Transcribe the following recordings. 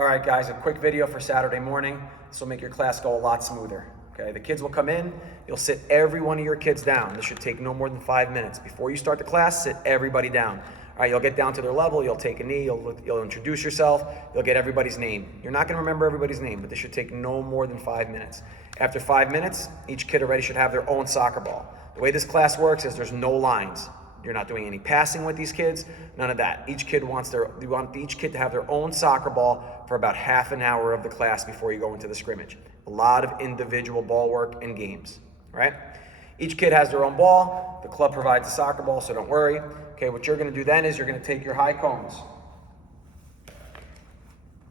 All right, guys, a quick video for Saturday morning. This will make your class go a lot smoother. Okay, the kids will come in. You'll sit every one of your kids down. This should take no more than 5 minutes. Before you start the class, sit everybody down. All right, you'll get down to their level. You'll take a knee. You'll introduce yourself. You'll get everybody's name. You're not going to remember everybody's name, but this should take no more than 5 minutes. After 5 minutes, each kid already should have their own soccer ball. The way this class works is there's no lines. You're not doing any passing with these kids, none of that. Each kid we want each kid to have their own soccer ball for about half an hour of the class before you go into the scrimmage. A lot of individual ball work and games, right? Each kid has their own ball. The club provides a soccer ball, so don't worry. Okay, what you're gonna do then is you're gonna take your high cones.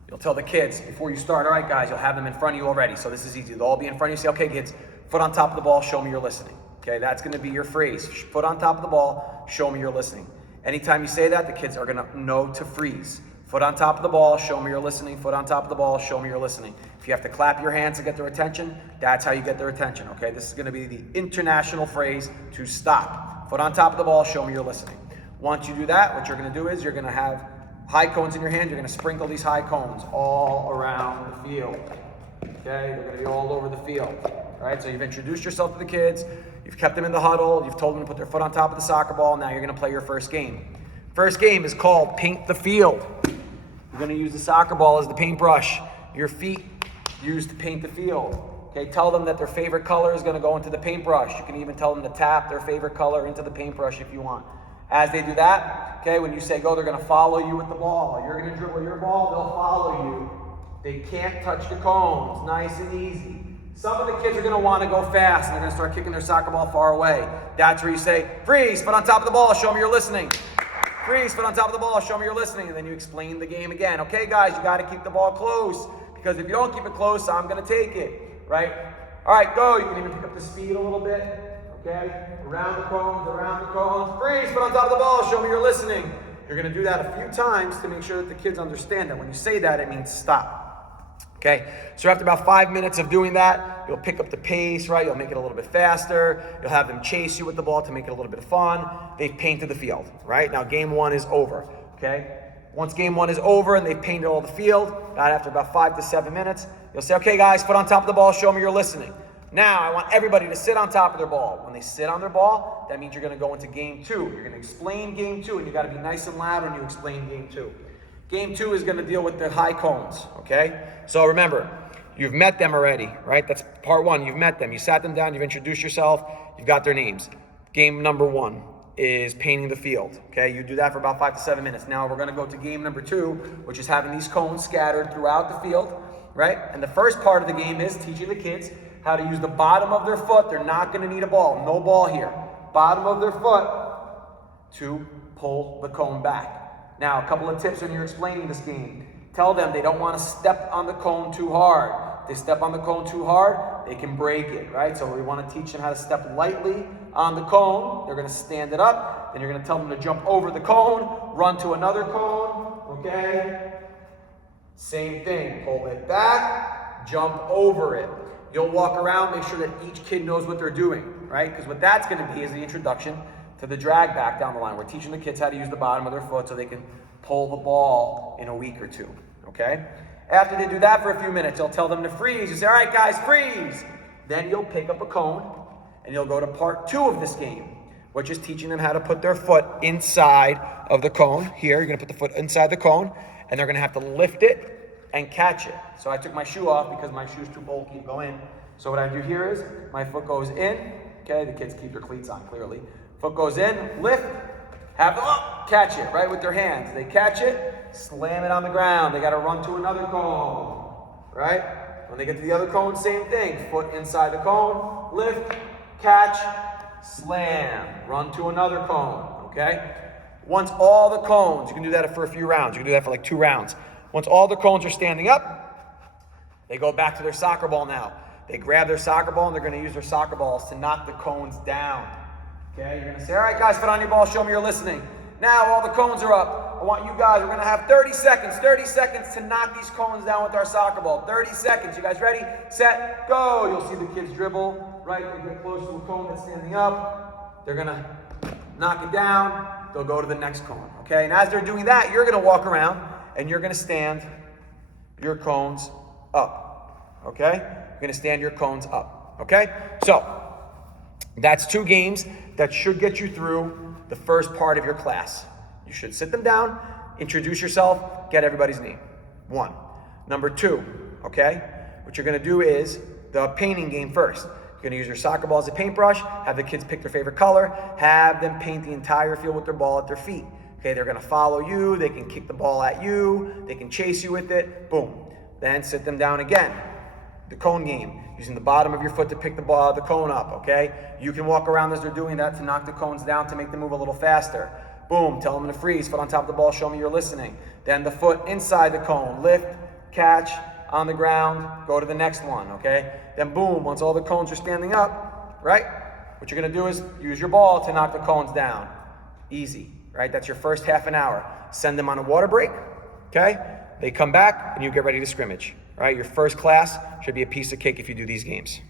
You'll tell the kids before you start, all right, guys, you'll have them in front of you already, so this is easy. They'll all be in front of you. Say, okay, kids, foot on top of the ball, show me you're listening. Okay, that's going to be your phrase. Foot on top of the ball, show me you're listening. Anytime you say that, the kids are going to know to freeze. Foot on top of the ball, show me you're listening. Foot on top of the ball, show me you're listening. If you have to clap your hands to get their attention, that's how you get their attention, okay? This is going to be the international phrase to stop. Foot on top of the ball, show me you're listening. Once you do that, what you're going to do is you're going to have high cones in your hand. You're going to sprinkle these high cones all around the field. Okay, they're going to be all over the field. All right, so you've introduced yourself to the kids. You've kept them in the huddle. You've told them to put their foot on top of the soccer ball. Now you're going to play your first game. First game is called Paint the Field. You're going to use the soccer ball as the paintbrush. Your feet used to paint the field. Okay, tell them that their favorite color is going to go into the paintbrush. You can even tell them to tap their favorite color into the paintbrush if you want. As they do that, okay, when you say go, they're going to follow you with the ball. You're going to dribble your ball, they'll follow you. They can't touch the cones. Nice and easy. Some of the kids are going to want to go fast, and they're going to start kicking their soccer ball far away. That's where you say, freeze, foot on top of the ball, show me you're listening. Freeze, foot on top of the ball, show me you're listening. And then you explain the game again. Okay, guys, you got to keep the ball close, because if you don't keep it close, I'm going to take it, right? All right, go. You can even pick up the speed a little bit, okay? Around the cones. Freeze, foot on top of the ball, show me you're listening. You're going to do that a few times to make sure that the kids understand that when you say that, it means stop. Okay, so after about 5 minutes of doing that, you'll pick up the pace, right? You'll make it a little bit faster. You'll have them chase you with the ball to make it a little bit of fun. They've painted the field, right? Now game one is over, okay? Once game one is over and they've painted all the field, after about 5 to 7 minutes, you'll say, okay guys, foot on top of the ball, show me you're listening. Now I want everybody to sit on top of their ball. When they sit on their ball, that means you're gonna go into game two. You're gonna explain game two, and you gotta be nice and loud when you explain game two. Game two is going to deal with the high cones, okay? So remember, you've met them already, right? That's part one. You've met them. You sat them down. You've introduced yourself. You've got their names. Game number one is painting the field, okay? You do that for about 5 to 7 minutes. Now we're going to go to game number two, which is having these cones scattered throughout the field, right? And the first part of the game is teaching the kids how to use the bottom of their foot. They're not going to need a ball. No ball here. Bottom of their foot to pull the cone back. Now, a couple of tips when you're explaining this game. Tell them they don't want to step on the cone too hard. If they step on the cone too hard, they can break it, right? So we want to teach them how to step lightly on the cone. They're going to stand it up. Then you're going to tell them to jump over the cone, run to another cone, okay? Same thing. Pull it back, jump over it. You'll walk around, make sure that each kid knows what they're doing, right? Because what that's going to be is the introduction to the drag back down the line. We're teaching the kids how to use the bottom of their foot so they can pull the ball in a week or two, okay? After they do that for a few minutes, you'll tell them to freeze. You say, all right, guys, freeze. Then you'll pick up a cone, and you'll go to part two of this game, which is teaching them how to put their foot inside of the cone. Here, you're going to put the foot inside the cone, and they're going to have to lift it and catch it. So I took my shoe off because my shoe's too bulky to go in. So what I do here is my foot goes in. Okay, the kids keep their cleats on, clearly. Foot goes in, lift, have them up, catch it, right, with their hands. They catch it, slam it on the ground. They got to run to another cone, right? When they get to the other cone, same thing. Foot inside the cone, lift, catch, slam. Run to another cone, okay? Once all the cones, you can do that for a few rounds. You can do that for like 2 rounds. Once all the cones are standing up, they go back to their soccer ball now. They grab their soccer ball, and they're going to use their soccer balls to knock the cones down. Okay, you're going to say, all right, guys, foot on your ball, show me you're listening. Now all the cones are up. I want you guys, we're going to have 30 seconds to knock these cones down with our soccer ball. 30 seconds. You guys ready? Set, go. You'll see the kids dribble, right? They get close to the cone that's standing up. They're going to knock it down. They'll go to the next cone, okay? And as they're doing that, you're going to walk around, and you're going to stand your cones up, okay? You're gonna stand your cones up, okay? So, that's 2 games that should get you through the first part of your class. You should sit them down, introduce yourself, get everybody's name. 1. Number 2, okay? What you're gonna do is the painting game first. You're gonna use your soccer ball as a paintbrush, have the kids pick their favorite color, have them paint the entire field with their ball at their feet. Okay, they're gonna follow you, they can kick the ball at you, they can chase you with it, boom. Then sit them down again. The cone game, using the bottom of your foot to pick the cone up, okay? You can walk around as they're doing that to knock the cones down to make them move a little faster. Boom, tell them to freeze, foot on top of the ball, show me you're listening. Then the foot inside the cone, lift, catch, on the ground, go to the next one, okay? Then boom, once all the cones are standing up, right? What you're gonna do is use your ball to knock the cones down. Easy, right? That's your first half an hour. Send them on a water break, okay? They come back and you get ready to scrimmage, all right? Your first class should be a piece of cake if you do these games.